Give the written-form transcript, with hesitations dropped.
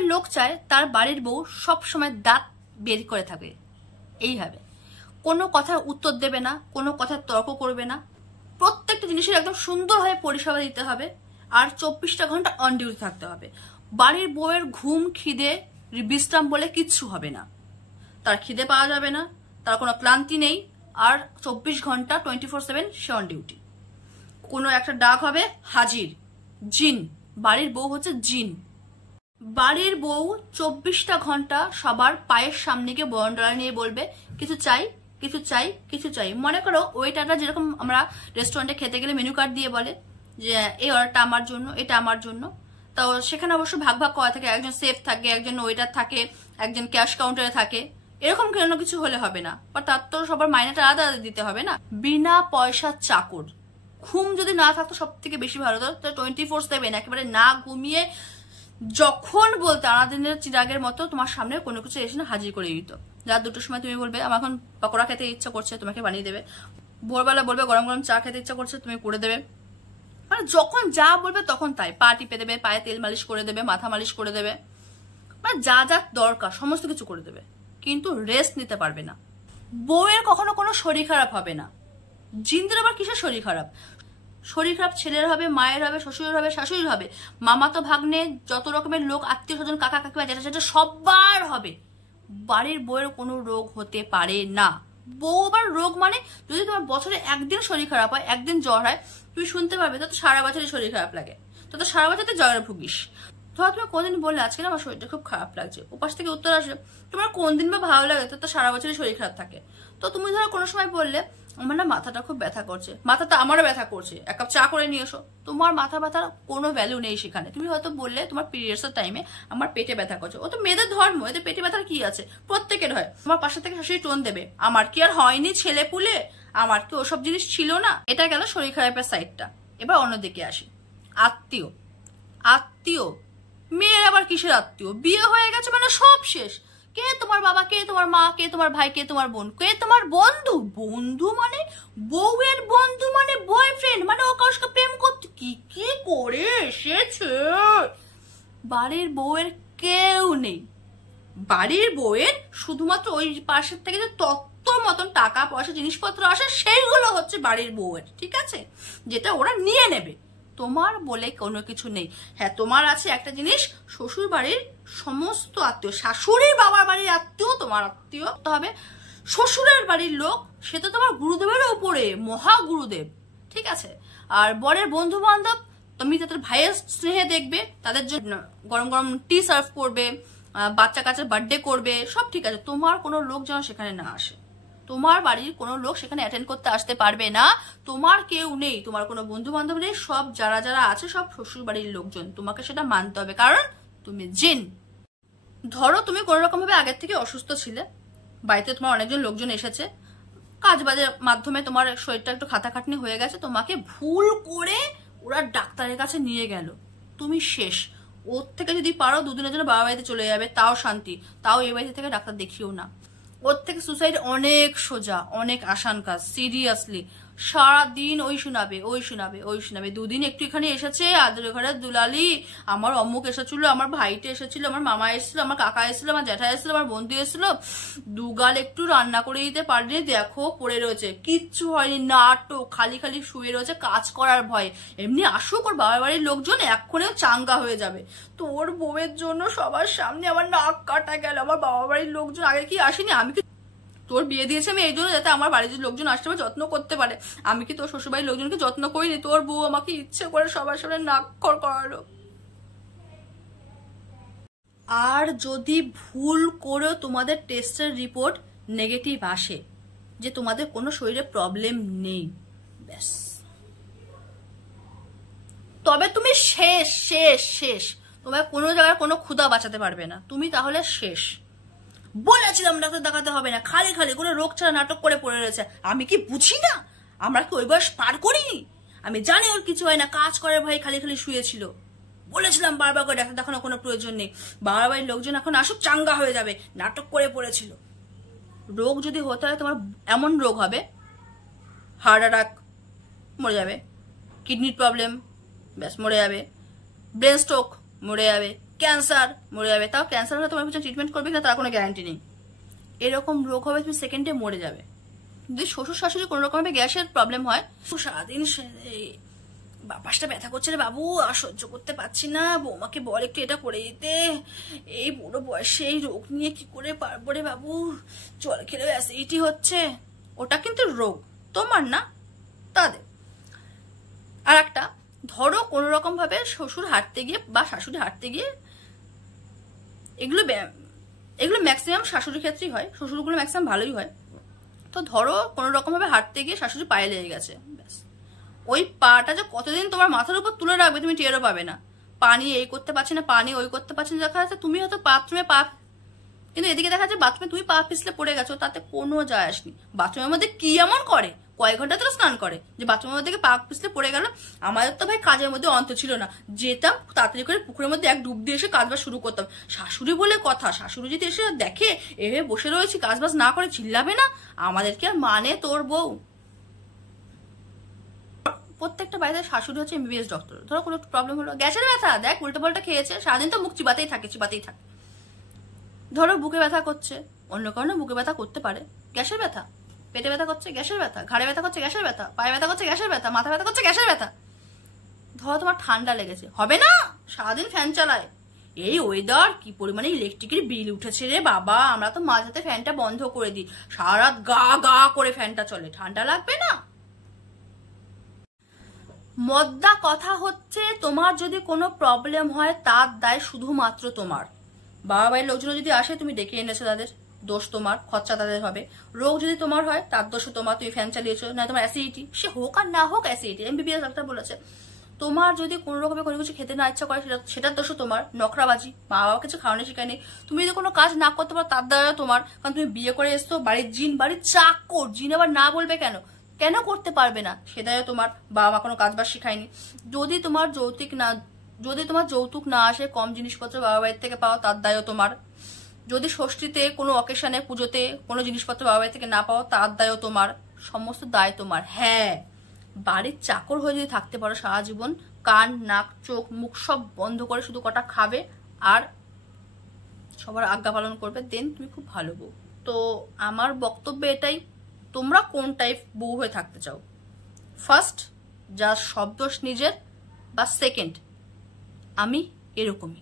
রকমের লোক চায় তার বাড়ির বউ সব সময় দাঁত বের করে থাকে এইভাবে, কোনো কথার উত্তর দেবে না, কোনো কথার তর্ক করবে না, প্রত্যেকটা জিনিসের একদম সুন্দরভাবে পরিষেবা দিতে হবে, আর 24টা ঘন্টা অন ডিউটি থাকতে হবে। বাড়ির বউয়ের ঘুম, খিদে, বিশ্রাম বলে কিচ্ছু হবে না। তার খিদে পাওয়া যাবে না, তার কোনো ক্লান্তি নেই, আর 24 ঘন্টা 24/7 সে অন ডিউটি। কোনো একটা ডাক হবে, হাজির, জিন। বাড়ির বউ হচ্ছে জিন। বাড়ির বউ 24টা ঘন্টা সবার পায়ের সামনে গিয়ে বরণডালা নিয়ে বলবে কিছু চাই, কিছু চাই, কিছু চাই। মনে করো ওয়েটাররা যেরকম আমরা রেস্টুরেন্টে খেতে গেলে মেনু কার্ড দিয়ে বলে যে এই অর্ডারটা আমার জন্য, এটা আমার জন্য, তো সেখানে অবশ্য ভাগ ভাগ করা থাকে, একজন সেফ থাকে, একজন ওয়েটার থাকে, একজন ক্যাশ কাউন্টারে থাকে। এরকম কেন কিছু হলে হবে না, বা তার তো সবার মাইনেটা আলাদা আলাদা দিতে হবে না। বিনা পয়সার চাকর। ঘুম যদি না থাকতো সব থেকে বেশি ভালো হতো। 24/7 একেবারে না ঘুমিয়ে যখন বলতে আনাদিনের চিরাগের মতো তোমার সামনে কোনো কিছু এসে না হাজির করে দিত। রাত 2টোর সময় তুমি বলবে আমার এখন পকোড়া খেতে ইচ্ছা করছে, তোমাকে বানিয়ে দেবে। ভোরবেলা বলবে গরম গরম চা খেতে ইচ্ছা করছে, তুমি করে দেবে। মানে যখন যা বলবে তখন তাই। পা টিপে দেবে, পায়ে তেল মালিশ করে দেবে, মাথা মালিশ করে দেবে, মানে যা যা দরকার সমস্ত কিছু করে দেবে, কিন্তু রেস্ট নিতে পারবে না। বউয়ের কখনো কোনো শরীর খারাপ হবে না। জিনদের আবার কিসের শরীর খারাপ? শরীর খারাপ ছেলের হবে, মায়ের হবে, শ্বশুরের হবে, শাশুড়ির হবে, মামাতো ভাগ্নে, যত রকমের লোক, আত্মীয় স্বজন, কাকা কাকিমা, জ্যাঠা জ্যাঠা সবার হবে। বাড়ির বউয়ের কোনো রোগ হতে পারে না। বউ আবার রোগ মানে যদি তোমার বছরে একদিন শরীর খারাপ হয়, একদিন জ্বর হয়, তুমি শুনতে পারবে তো সারা বছরই শরীর খারাপ লাগে, তো সারা বছর তো জ্বরে ভুগিস। ধরো তুমি কোনদিন বললে আজকে না আমার শরীরটা খুব খারাপ লাগছে, উপাস থেকে উত্তর আসবে তোমার কোন দিন বা ভালো লাগে, তো সারা বছরই শরীর খারাপ থাকে। তো তুমি ধরো কোনো সময় বললে আমার না মাথাটা খুব ব্যথা করছে, মাথাটা আমারও ব্যথা করছে, এক কাপ চা করে নিয়ে এসো। তোমার মাথা ব্যথার কোনো ভ্যালু নেই সেখানে। তুমি হয়তো বললে তোমার পিরিয়ডস এর টাইমে আমার পেটে ব্যথা করছে, ও তো মেয়েদের ধর্ম, এতে পেটে ব্যথার কি আছে, প্রত্যেকের হয়। তোমার পাশে থেকে শাশুড়ি টোন দেবে আমার কি আর হয়নি ছেলে পুলে, আমার কি ওসব জিনিস ছিল না। এটা গেল শরীর খারাপের সাইডটা। এবার অন্যদিকে আসি, আত্মীয়। আত্মীয়, মেয়ের আবার কিসের আত্মীয়? বিয়ে হয়ে গেছে মানে সব শেষ। কে তোমার বাবা, কে তোমার মা, কে তোমার ভাই, কে তোমার বোন, কে তোমার বন্ধু। বন্ধু মানে বউয়ের বন্ধু মানে বয়ফ্রেন্ড, মানে ও কারোর সাথে প্রেম করতে কি কি করে এসেছে। বাড়ির বউয়ের কেউ নেই। বাড়ির বউয়ের শুধুমাত্র ওই পাশের থেকে যে তত্ত্ব মতন টাকা পয়সা জিনিসপত্র আসে সেইগুলো হচ্ছে বাড়ির বউয়ের, ঠিক আছে, যেটা ওরা নিয়ে নেবে। তোমার বলে কোনো কিছু নেই। হ্যাঁ, তোমার আছে একটা জিনিস, শ্বশুর বাড়ির সমস্ত আত্মীয়, শাশুড়ির বাবার বাড়ির আত্মীয় তোমার আত্মীয় হবে। শ্বশুরের বাড়ির লোক সে তো তোমার গুরুদেবের উপরে, মহা গুরুদেব, ঠিক আছে। আর বরের বন্ধু বান্ধব তুমি তাদের ভাইয়ের স্নেহে দেখবে, তাদের জন্য গরম গরম টি সার্ভ করবে, বাচ্চা কাচ্চার বার্থডে করবে, সব ঠিক আছে। তোমার কোনো লোক যেন সেখানে না আসে, তোমার বাড়ির কোনো লোক সেখানে অ্যাটেন্ড করতে আসতে পারবে না। তোমার কেউ নেই, তোমার কোনো বন্ধু বান্ধব নেই, সব যারা যারা আছে সব শ্বশুর বাড়ির লোকজন। তোমাকে সেটা মানতে হবে, কারণ তুমি জিন। ধরো তুমি কোনো রকম ভাবে আগের থেকে অসুস্থ ছিলে, বাড়িতে তোমার অনেকজন লোকজন এসেছে, কাজ বাজের মাধ্যমে তোমার শরীরটা একটু খাটাখাটনি হয়ে গেছে, তোমাকে ভুল করে ওরা ডাক্তারের কাছে নিয়ে গেল, তুমি শেষ। ওর থেকে যদি পারো দুদিনের জন্য বাবা বাড়িতে চলে যাবে, তাও শান্তি, তাও এই বাড়িতে থেকে ডাক্তার দেখিও না। ওর থেকে সুসাইড অনেক সোজা, অনেক আসান কাজ। সিরিয়াসলি সারাদিন ওই শোনাবে, ওই শোনাবে, ওই শোনাবে। দুদিন একটু এখানে এসেছে আদরের ঘরে দুলালি, আমার অমুক এসেছিল, আমার ভাইটা এসেছিল, আমার মামা এসেছিল, আমার কাকা এসেছিল, আমার জ্যাঠা এসেছিল, আমার বন্ধু এসেছিল, দুগাল একটু রান্না করে দিতে পারিনি, দেখো পড়ে রয়েছে, কিচ্ছু হয়নি, নাটক, খালি খালি শুয়ে রয়েছে কাজ করার ভয়ে। এমনি আসুক ওর বাবার বাড়ির লোকজন এক্ষুনিও চাঙ্গা হয়ে যাবে। তোর বউয়ের জন্য সবার সামনে আমার নাক কাটা গেল। আমার বাবা বাড়ির লোকজন আগে কি আসেনি? আমি কি তোর বিয়ে দিয়েছি আমি এই জন্য যাতে আমার বাড়ির লোকজন আসতে পারে, যত্ন করতে পারে। আমি কি তোর শ্বশুরবাড়ির লোকজনকে যত্ন করিনি? তোর বউ আমাকে ইচ্ছে করে সবার সামনে নাক করালো। আর যদি ভুল করেও তোমাদের টেস্টের রিপোর্ট নেগেটিভ আসে, যে তোমাদের কোনো শরীরে প্রবলেম নেই, ব্যাস, তবে তুমি শেষ শেষ শেষ। তোমার কোনো জায়গায় কোনো ক্ষুধা বাঁচাতে পারবে না, তুমি তাহলে শেষ। বলেছিলাম ডাক্তার দেখাতে হবে না, খালি খালি কোনো রোগ ছাড়া নাটক করে পড়ে রয়েছে। আমি কি বুঝি না? আমরা কি ওই বয়স পার করিনি? আমি জানি ওর কিছু হয় না, কাজ করার ভয়ে খালি খালি শুয়েছিল। বলেছিলাম বারবার করে ডাক্তার দেখানোর কোনো প্রয়োজন নেই, বাবার বাড়ির লোকজন এখন আসুক চাঙ্গা হয়ে যাবে, নাটক করে পড়েছিল। রোগ যদি হতে হয় তোমার এমন রোগ হবে, হার্ট অ্যাটাক, মরে যাবে, কিডনির প্রবলেম, ব্যাস মরে যাবে, ব্রেন স্ট্রোক, মরে যাবে, ক্যান্সার, মরে যাবে। তাও ক্যান্সার হলে তোমার পিছনে ট্রিটমেন্ট করবে কিনা তার কোনো গ্যারান্টি নেই। এরকম রোগ হবে তুমি সেকেন্ডে মরে যাবে। যদি শ্বশুর শাশুড়ি কোনো রকম ভাবে গ্যাসের প্রবলেম হয়, সারাদিন বাপাসটা ব্যথা করছে রে বাবু, আর সহ্য করতে পারছি না, বৌমাকে বল একটু এটা করে দিতে, এই বুড়ো বয়সে এই রোগ নিয়ে কি করে পারবো রে বাবু, জল খেলে অ্যাসিডিটি হচ্ছে, ওটা কিন্তু রোগ, তোমার না, তাদের। আর একটা, ধরো কোনো রকম ভাবে শ্বশুর হাঁটতে গিয়ে বা শাশুড়ি হাঁটতে গিয়ে, এগুলো ম্যাক্সিমাম শাশুড়ির ক্ষেত্রেই হয়, শ্বশুরগুলো ম্যাক্সিমাম ভালোই হয়। তো ধরো কোনো রকম ভাবে হাঁটতে গিয়ে শাশুড়ি পায়ে লেগে গেছে, ব্যাস ওই পাটা যে কতদিন তোমার মাথার উপর তুলে রাখবে তুমি টেরও পাবে না। পানি এই করতে পারছি না, পানি ওই করতে পারছি না, দেখা যাচ্ছে তুমি হয়তো বাথরুমে পা, কিন্তু এদিকে দেখা যাচ্ছে বাথরুমে তুমি পা পিছলে পড়ে গেছো, তাতে কোনো যায় আসনি। বাথরুমের মধ্যে কি এমন করে, কয়েক ঘন্টা তো স্নান করে যে বাথরুমের মধ্যে পা পিছলে পড়ে গেল। আমাদের তো ভাই কাজের মধ্যে অন্ত ছিল না, যেতাম তাড়াতাড়ি করে পুকুরের মধ্যে এক ডুব দিয়ে এসে কাজবাজ শুরু করতাম। শাশুড়ি বলে কথা, শাশুড়ি যদি এসে দেখে এভাবে বসে রয়েছি কাজবাজ না করে, চিল্লাবে না? আমাদেরকে আর মানে তোর বউ? প্রত্যেকটা বাড়িতে শাশুড়ি হচ্ছে এমবিবিএস ডক্টর। ধরো কোনো প্রবলেম হলো, গ্যাসের ব্যথা, দেখ উল্টো পাল্টা খেয়েছে, সারাদিন তো মুখ চিবাতেই থাকে। ধরো বুকে ব্যথা করছে, অন্য কারণে বুকে ব্যথা করতে পারে, গ্যাসের ব্যথা, পেটে ব্যথা করছে, গ্যাসের ব্যথা, ঘাড়ে ব্যথা করছে, গ্যাসের ব্যথা, পায়ে ব্যথা করছে, গ্যাসের ব্যথা, মাথা ব্যথা করছে, গ্যাসের ব্যথা। ধরো তোমার ঠান্ডা লেগেছে, হবে না? সারাদিন ফ্যান চালায়, এই ওয়েদার কি পরিমাণে ইলেকট্রিকের বিল উঠেছে রে বাবা, আমরা তো মাঝরাতে ফ্যানটা বন্ধ করে দিই, সারা রাত গা গা করে ফ্যানটা চলে, ঠান্ডা লাগবে না? মদ্দা কথা হচ্ছে, তোমার যদি কোনো প্রবলেম হয় তার দায় শুধুমাত্র তোমার। বাবা বাড়ির লোকজন যদি আসে, তুমি ডেকে এনেছো, তাদের দোষ তোমার, খরচা তাদের হবে। রোগ যদি তোমার হয় তার দোষ তোমার, তুমি ফ্যান চালিয়েছো, না তোমার অ্যাসিডিটি, সে হোক আর না হোক অ্যাসিডিটি, এমবিবিএস ডাক্তার বলেছে। তোমার যদি কোনো রকমের কোনো কিছু খেতে না ইচ্ছা করে, সেটার দোষ তোমার, নখরাবাজি, মা বাবা কিছু খাওয়ানো শেখায়নি। তুমি যদি কোনো কাজ না করতে পারো তার দ্বারা তোমার, কারণ তুমি বিয়ে করে এসছো, বাড়ির জিন, বাড়ির চাকর, জিন আবার না বলবে কেন, কেন করতে পারবে না, সেটাই তোমার, বাবা মা কোনো কাজ বাজ শিখায়নি। যদি তোমার যৌতুক না আসে, কম জিনিসপত্র বাবা বাড়ির থেকে পাও, তার দায়ও তোমার। যদি ষষ্ঠীতে কোনো অকেশনে, পুজোতে কোনো জিনিসপত্র বাবা বাড়ি থেকে না পাও, তার দায়ও তোমার, সমস্ত দায় তোমার। হ্যাঁ, বাড়ির চাকর হয়ে যদি থাকতে পারো সারা জীবন, কান নাক চোখ মুখ সব বন্ধ করে শুধু কটা খাবে আর সবার আজ্ঞা পালন করবে, দেন তুমি খুব ভালো বউ। তো আমার বক্তব্য এটাই, তোমরা কোন টাইপ বউ হয়ে থাকতে চাও? ফার্স্ট, যার সব দোষ নিজের, বা সেকেন্ড, আমি এরকমই।